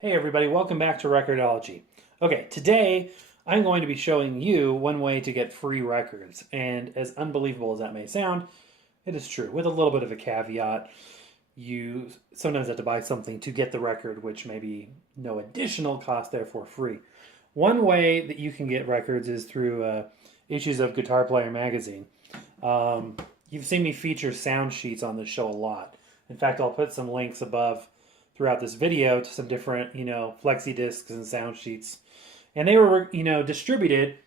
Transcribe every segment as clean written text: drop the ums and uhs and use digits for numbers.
Hey everybody, welcome back to Record-ology. Okay, today I'm going to be showing you one way to get free records, and as unbelievable as that may sound, it is true. With a little bit of a caveat, you sometimes have to buy something to get the record, which may be no additional cost, therefore free. One way that you can get records is through issues of Guitar Player magazine. You've seen me feature sound sheets on this show a lot. In fact, I'll put some links above throughout this video to some different, flexi discs and sound sheets. And they were, distributed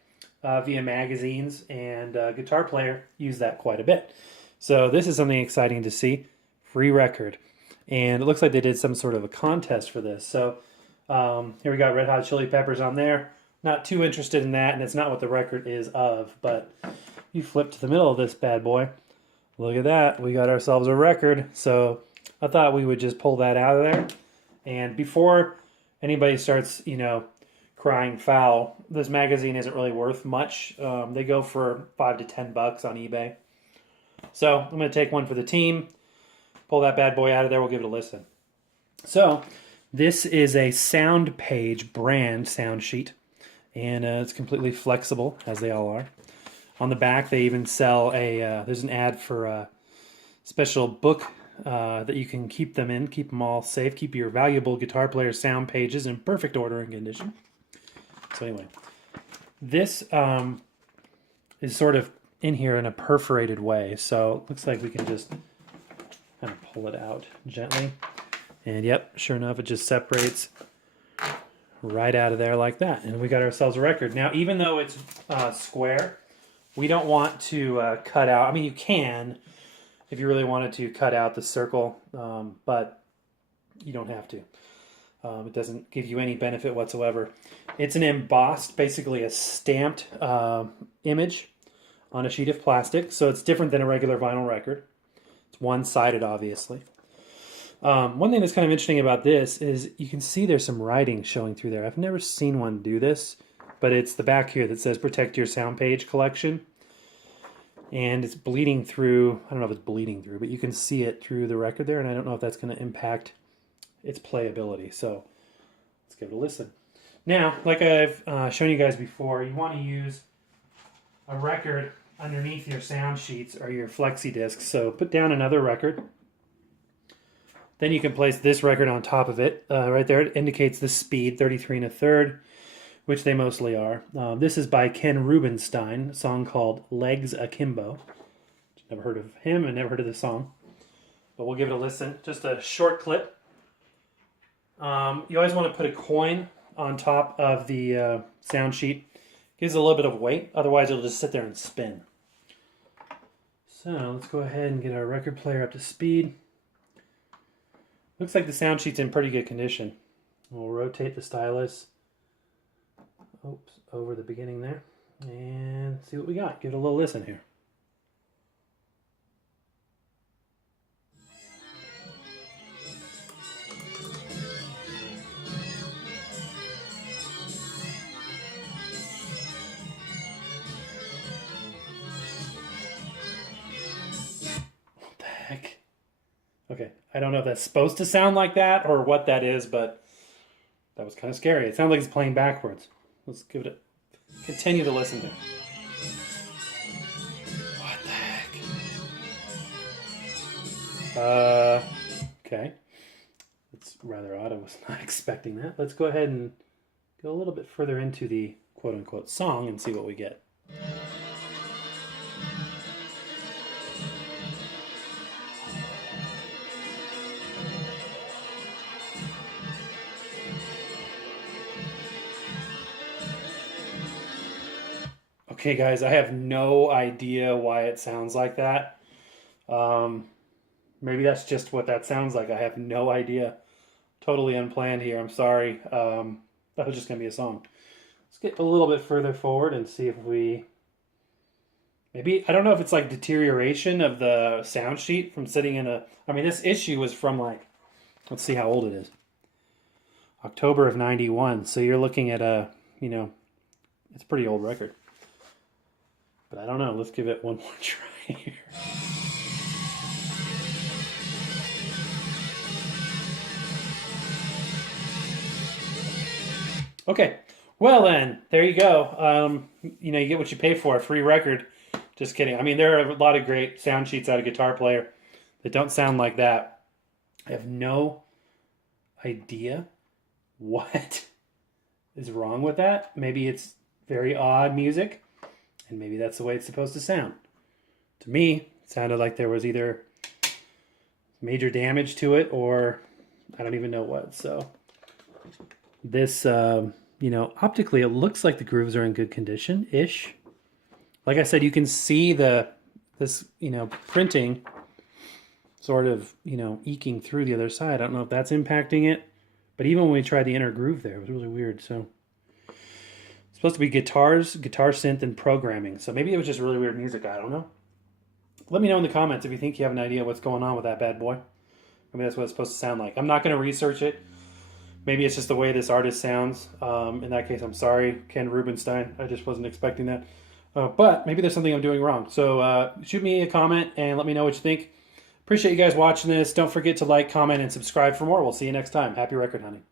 via magazines, and Guitar Player used that quite a bit. So this is something exciting to see. Free record. And it looks like they did some sort of a contest for this. So here we got Red Hot Chili Peppers on there. Not too interested in that, and it's not what the record is of. But you flip to the middle of this bad boy. Look at that. We got ourselves a record. So I thought we would just pull that out of there. And before anybody starts, crying foul, this magazine isn't really worth much. They go for $5 to $10 on eBay. So I'm going to take one for the team, pull that bad boy out of there. We'll give it a listen. So this is a SoundPage brand sound sheet, and it's completely flexible, as they all are. On the back, they even sell there's an ad for a special book that you can keep them in, keep them all safe, keep your valuable Guitar Player sound pages in perfect order and condition. So anyway, this is sort of in here in a perforated way, so it looks like we can just kind of pull it out gently. And yep, sure enough, it just separates right out of there like that. And we got ourselves a record. Now, even though it's square, we don't want to cut out, I mean, you can, if you really wanted to cut out the circle, but you don't have to. It doesn't give you any benefit whatsoever. It's an embossed, basically a stamped image on a sheet of plastic, so it's different than a regular vinyl record. It's one-sided, obviously. One thing that's kind of interesting about this is you can see there's some writing showing through there. I've never seen one do this, but it's the back here that says protect your sound page collection. And it's bleeding through, I don't know if it's bleeding through, but you can see it through the record there, and I don't know if that's going to impact its playability. So let's give it a listen. Now, like I've shown you guys before, you want to use a record underneath your sound sheets or your flexi discs. So put down another record. Then you can place this record on top of it. Right there, it indicates the speed, 33 1/3. Which they mostly are. This is by Ken Rubinstein, a song called Legs Akimbo. Never heard of him and never heard of the song. But we'll give it a listen. Just a short clip. You always want to put a coin on top of the sound sheet. Gives it a little bit of weight, otherwise it'll just sit there and spin. So let's go ahead and get our record player up to speed. Looks like the sound sheet's in pretty good condition. We'll rotate the stylus over the beginning there and see what we got. Give it a little listen here. What the heck? Okay, I don't know if that's supposed to sound like that or what that is, but that was kind of scary. It sounds like it's playing backwards. Let's give it a continue to listen to. What the heck? Okay. It's rather odd. I was not expecting that. Let's go ahead and go a little bit further into the quote-unquote song and see what we get. Okay, guys, I have no idea why it sounds like that. Maybe that's just what that sounds like. I have no idea. Totally unplanned here. I'm sorry. That was just going to be a song. Let's get a little bit further forward and see if we... Maybe, I don't know if it's like deterioration of the sound sheet from sitting in a... I mean, this issue was from like... Let's see how old it is. October of 91. So you're looking at a, it's a pretty old record. But I don't know. Let's give it one more try here. Okay. Well then, there you go. You know, you get what you pay for, a free record. Just kidding. I mean, there are a lot of great sound sheets out of Guitar Player that don't sound like that. I have no idea what is wrong with that. Maybe it's very odd music, and maybe that's the way it's supposed to sound. To me, it sounded like there was either major damage to it or I don't even know what. So this, you know, optically it looks like the grooves are in good condition-ish. Like I said, you can see this, you know, printing sort of, you know, eking through the other side. I don't know if that's impacting it, but even when we tried the inner groove there, it was really weird. So it's supposed to be guitars, guitar synth, and programming. So maybe it was just really weird music. I don't know. Let me know in the comments if you think you have an idea what's going on with that bad boy. Maybe that's what it's supposed to sound like. I'm not going to research it. Maybe it's just the way this artist sounds. In that case, I'm sorry, Ken Rubenstein. I just wasn't expecting that. But maybe there's something I'm doing wrong. So shoot me a comment and let me know what you think. Appreciate you guys watching this. Don't forget to like, comment, and subscribe for more. We'll see you next time. Happy record hunting.